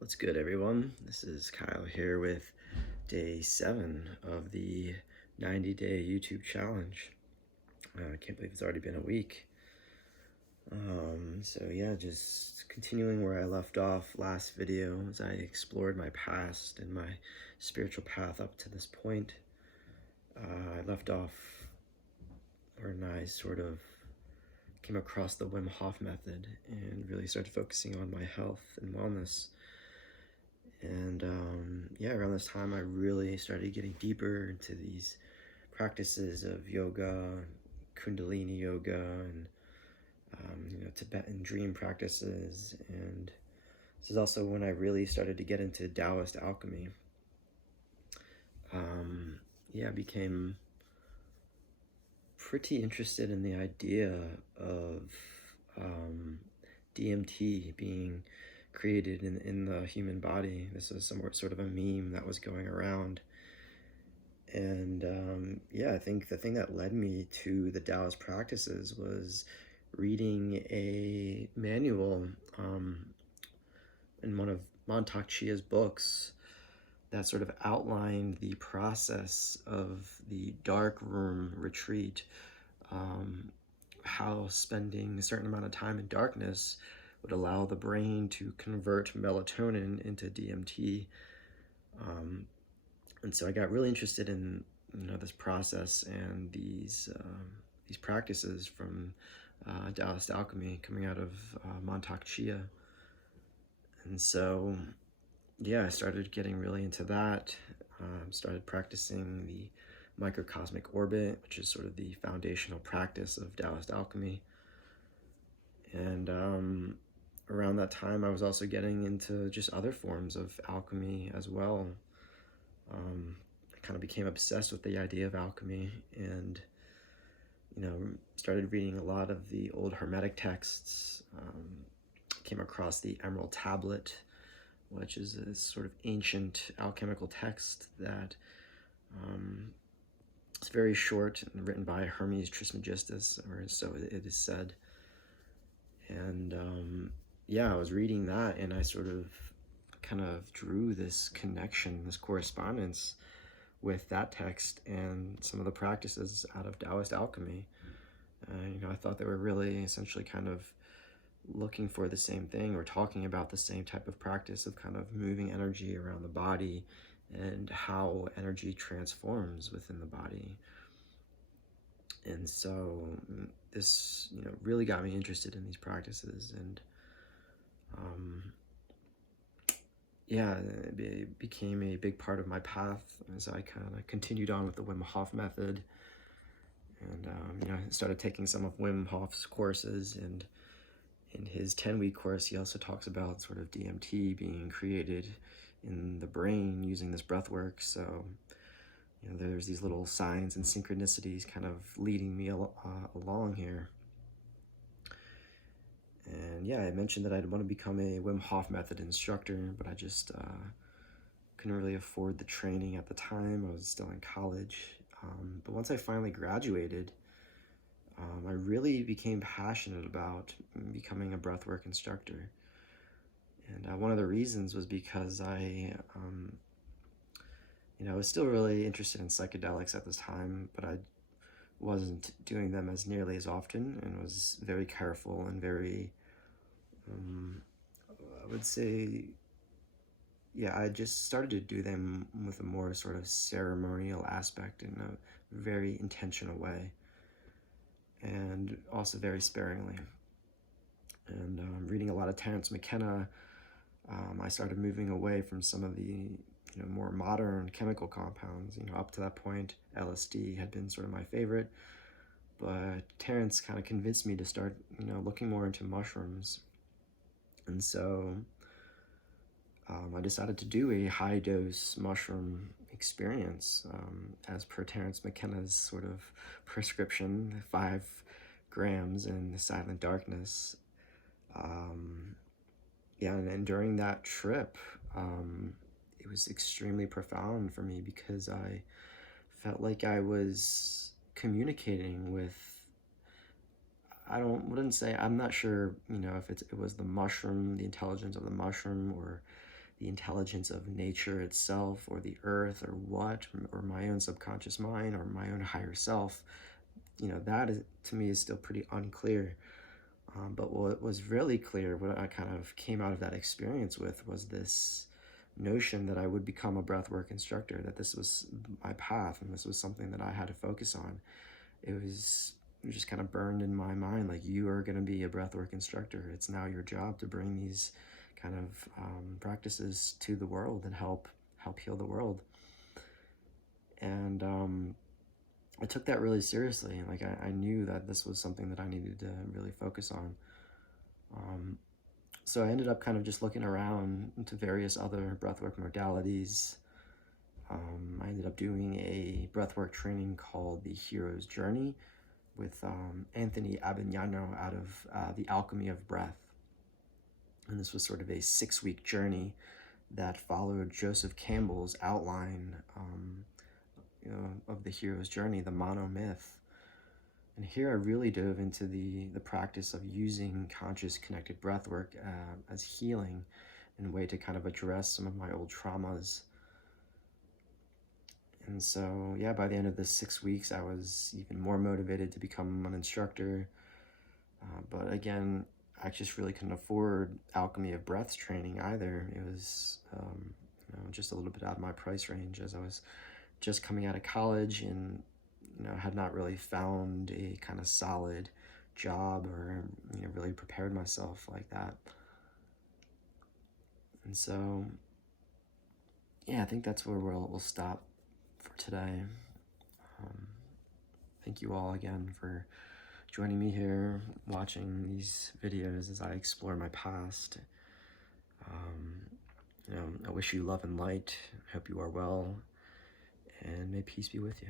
What's good, everyone? This is Kyle here with day 7 of the 90-day YouTube challenge. I can't believe it's already been a week. So yeah, just continuing where I left off last video as I explored my past and my spiritual path up to this point. I left off when I sort of came across the Wim Hof method and really started focusing on my health and wellness. And yeah, around this time, I really started getting deeper into these practices of yoga, Kundalini yoga, and Tibetan dream practices. And this is also when I really started to get into Taoist alchemy. Yeah, I became pretty interested in the idea of DMT being created in the human body. This is sort of a meme that was going around. And yeah, I think the thing that led me to the Taoist practices was reading a manual in one of Mantak Chia's books that sort of outlined the process of the dark room retreat, how spending a certain amount of time in darkness would allow the brain to convert melatonin into DMT. And so I got really interested in this process and these practices from Taoist Alchemy coming out of Mantak Chia. And so yeah, I started getting really into that. Started practicing the microcosmic orbit, which is sort of the foundational practice of Taoist alchemy. And around that time, I was also getting into just other forms of alchemy as well. I kind of became obsessed with the idea of alchemy and, started reading a lot of the old Hermetic texts. Came across the Emerald Tablet, which is a sort of ancient alchemical text that it's very short and written by Hermes Trismegistus, or so it is said. And yeah, I was reading that and I sort of kind of drew this connection, this correspondence with that text and some of the practices out of Taoist alchemy. I thought they were really essentially kind of looking for the same thing or talking about the same type of practice of kind of moving energy around the body and how energy transforms within the body. And so this, really got me interested in these practices. And yeah, it became a big part of my path as I kind of continued on with the Wim Hof method. And, I started taking some of Wim Hof's courses, and in his 10-week course, he also talks about sort of DMT being created in the brain using this breathwork. So, there's these little signs and synchronicities kind of leading me along here. And yeah, I mentioned that I'd want to become a Wim Hof method instructor, but I just couldn't really afford the training at the time. I was still in college. But once I finally graduated, I really became passionate about becoming a breathwork instructor. And one of the reasons was because I was still really interested in psychedelics at this time, but I wasn't doing them as nearly as often and was very careful and very, I would say, yeah, I just started to do them with a more sort of ceremonial aspect in a very intentional way, and also very sparingly. And reading a lot of Terence McKenna, I started moving away from some of the more modern chemical compounds. Up to that point, LSD had been sort of my favorite, but Terence kind of convinced me to start looking more into mushrooms. And so I decided to do a high-dose mushroom experience as per Terence McKenna's sort of prescription, 5 grams in the silent darkness. Yeah, and during that trip, it was extremely profound for me because I felt like I was communicating with, I'm not sure, if it was the mushroom, the intelligence of the mushroom, or the intelligence of nature itself, or the earth, or what, or my own subconscious mind, or my own higher self, that is, to me, is still pretty unclear. But what was really clear, what I kind of came out of that experience with, was this notion that I would become a breathwork instructor, that this was my path and this was something that I had to focus on. It was just kind of burned in my mind, like, you are going to be a breathwork instructor. It's now your job to bring these kind of practices to the world and help heal the world. And I took that really seriously. Like, I knew that this was something that I needed to really focus on. So I ended up kind of just looking around into various other breathwork modalities. I ended up doing a breathwork training called the Hero's Journey with Anthony Abignano out of the Alchemy of Breath. And this was sort of a 6-week journey that followed Joseph Campbell's outline of the hero's journey, the monomyth. And here I really dove into the practice of using conscious connected breathwork as healing in a way to kind of address some of my old traumas. And so, yeah, by the end of the 6 weeks, I was even more motivated to become an instructor. But again, I just really couldn't afford Alchemy of Breath's training either. It was just a little bit out of my price range, as I was just coming out of college and had not really found a kind of solid job or really prepared myself like that. And so, yeah, I think that's where we'll stop for today. Thank you all again for joining me here, watching these videos as I explore my past. I wish you love and light. I hope you are well, and may peace be with you.